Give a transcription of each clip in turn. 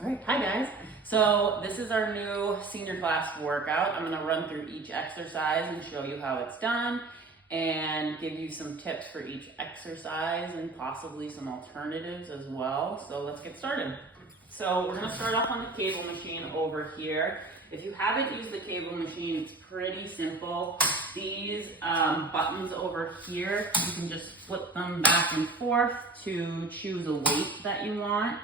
All right, hi guys. So this is our new senior class workout. I'm gonna run through each exercise and show you how it's done and give you some tips for each exercise and possibly some alternatives as well. So let's get started. So we're gonna start off on the cable machine over here. If you haven't used the cable machine, it's pretty simple. These buttons over here, you can just flip them back and forth to choose a weight that you want.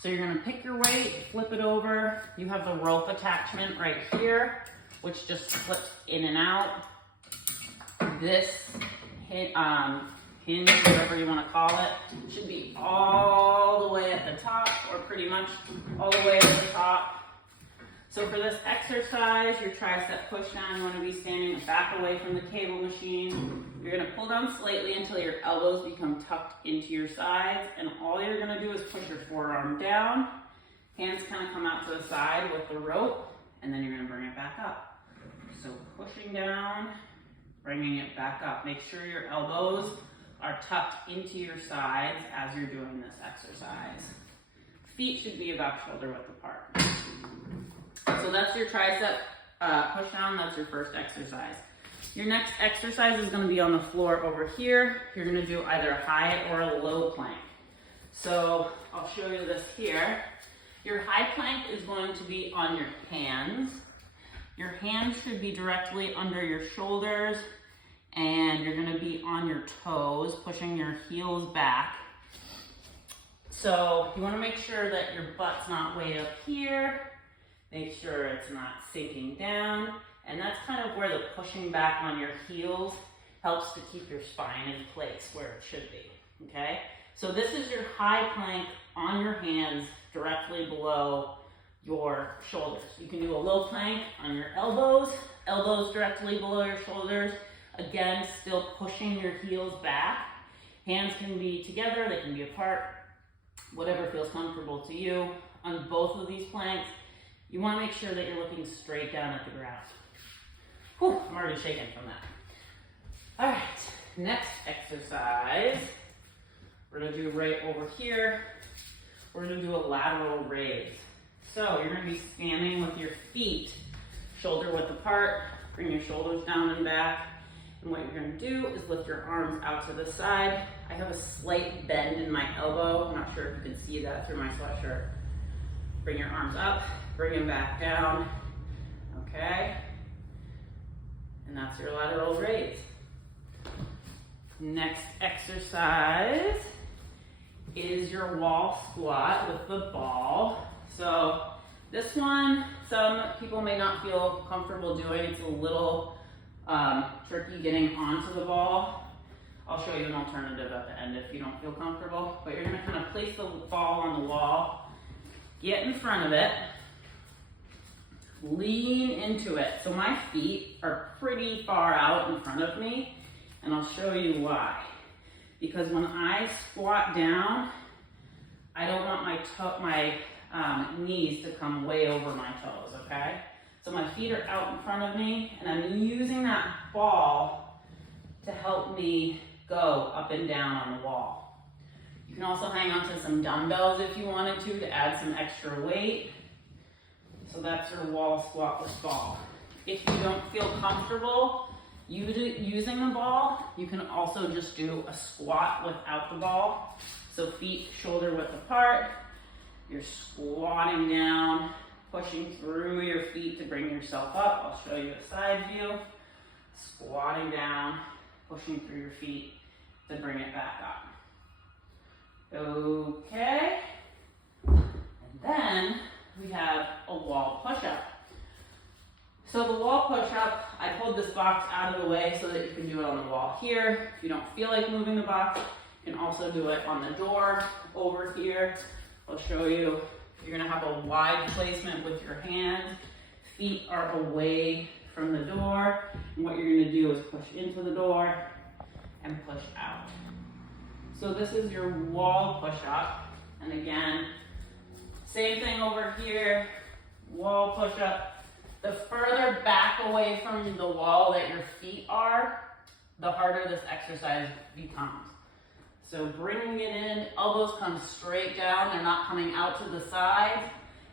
So you're gonna pick your weight, flip it over. You have the rope attachment right here, which just flips in and out. This hinge, whatever you wanna call it, should be all the way at the top, or pretty much all the way at the top. So for this exercise, your tricep push down, you wanna be standing back away from the cable machine. You're gonna pull down slightly until your elbows become tucked into your sides, and all you're gonna do is push your forearm down. Hands kind of come out to the side with the rope, and then you're gonna bring it back up. So pushing down, bringing it back up. Make sure your elbows are tucked into your sides as you're doing this exercise. Feet should be about shoulder width apart. So that's your tricep push down, that's your first exercise. Your next exercise is gonna be on the floor over here. You're gonna do either a high or a low plank. So I'll show you this here. Your high plank is going to be on your hands. Your hands should be directly under your shoulders, and you're gonna be on your toes, pushing your heels back. So you wanna make sure that your butt's not way up here. Make sure it's not sinking down. And that's kind of where the pushing back on your heels helps to keep your spine in place where it should be, okay? So this is your high plank on your hands directly below your shoulders. You can do a low plank on your elbows, elbows directly below your shoulders. Again, still pushing your heels back. Hands can be together, they can be apart, whatever feels comfortable to you. On both of these planks, you want to make sure that you're looking straight down at the ground. Whew, I'm already shaking from that. All right, next exercise, we're gonna do right over here. We're gonna do a lateral raise. So you're gonna be standing with your feet shoulder width apart, bring your shoulders down and back. And what you're gonna do is lift your arms out to the side. I have a slight bend in my elbow. I'm not sure if you can see that through my sweatshirt. Bring your arms up, bring them back down, okay? And that's your lateral raise. Next exercise is your wall squat with the ball. So this one, some people may not feel comfortable doing. It's a little tricky getting onto the ball. I'll show you an alternative at the end if you don't feel comfortable. But you're gonna kind of place the ball on the wall, get in front of it, lean into it. So my feet are pretty far out in front of me, and I'll show you why. Because when I squat down, I don't want my knees to come way over my toes, okay? So my feet are out in front of me, and I'm using that ball to help me go up and down on the wall. You can also hang on to some dumbbells if you wanted to add some extra weight. So that's your wall squat with ball. If you don't feel comfortable using the ball, you can also just do a squat without the ball. So feet shoulder width apart, you're squatting down, pushing through your feet to bring yourself up. I'll show you a side view. Squatting down, pushing through your feet to bring it back up. Okay. And then we have a wall push-up. So the wall push-up, I pulled this box out of the way so that you can do it on the wall here. If you don't feel like moving the box, you can also do it on the door over here. I'll show you. You're gonna have a wide placement with your hands. Feet are away from the door. And what you're gonna do is push into the door and push out. So this is your wall push-up. And again, same thing over here, wall push-up. The further back away from the wall that your feet are, the harder this exercise becomes. So bringing it in, elbows come straight down, they're not coming out to the sides.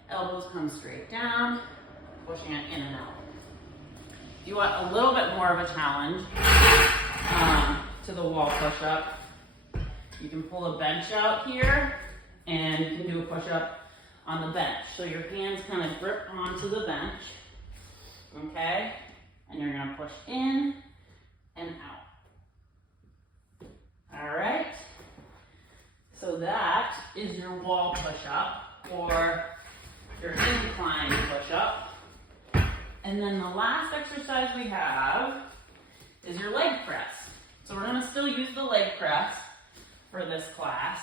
Elbows come straight down, pushing it in and out. If you want a little bit more of a challenge to the wall push-up, you can pull a bench out here and you can do a push-up on the bench. So your hands kind of grip onto the bench, okay? And you're gonna push in and out. All right, so that is your wall push-up or your incline push-up. And then the last exercise we have is your leg press. So we're gonna still use the leg press for this class,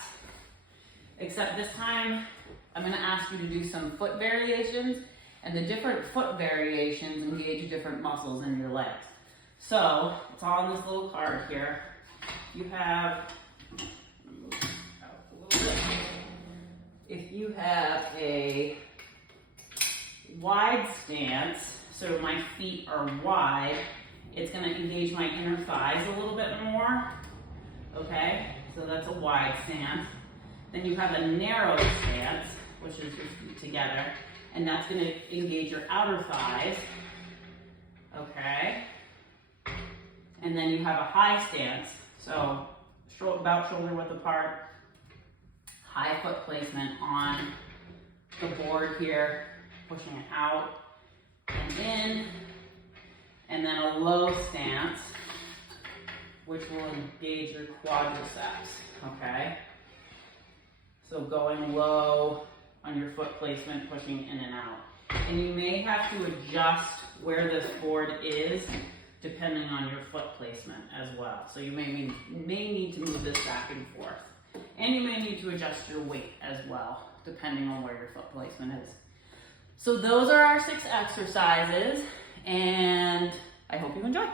except this time I'm gonna ask you to do some foot variations, and the different foot variations engage different muscles in your legs. So it's all on this little card here. You have, move out a little bit. If you have a wide stance, so my feet are wide, it's gonna engage my inner thighs a little bit more, okay? So that's a wide stance. Then you have a narrow stance, which is your feet together, and that's gonna engage your outer thighs, okay? And then you have a high stance, so about shoulder width apart, high foot placement on the board here, pushing it out and in, and then a low stance, which will engage your quadriceps, okay? So going low on your foot placement, pushing in and out. And you may have to adjust where this board is depending on your foot placement as well. So you may need to move this back and forth. And you may need to adjust your weight as well, depending on where your foot placement is. So those are our 6 exercises, and I hope you enjoy.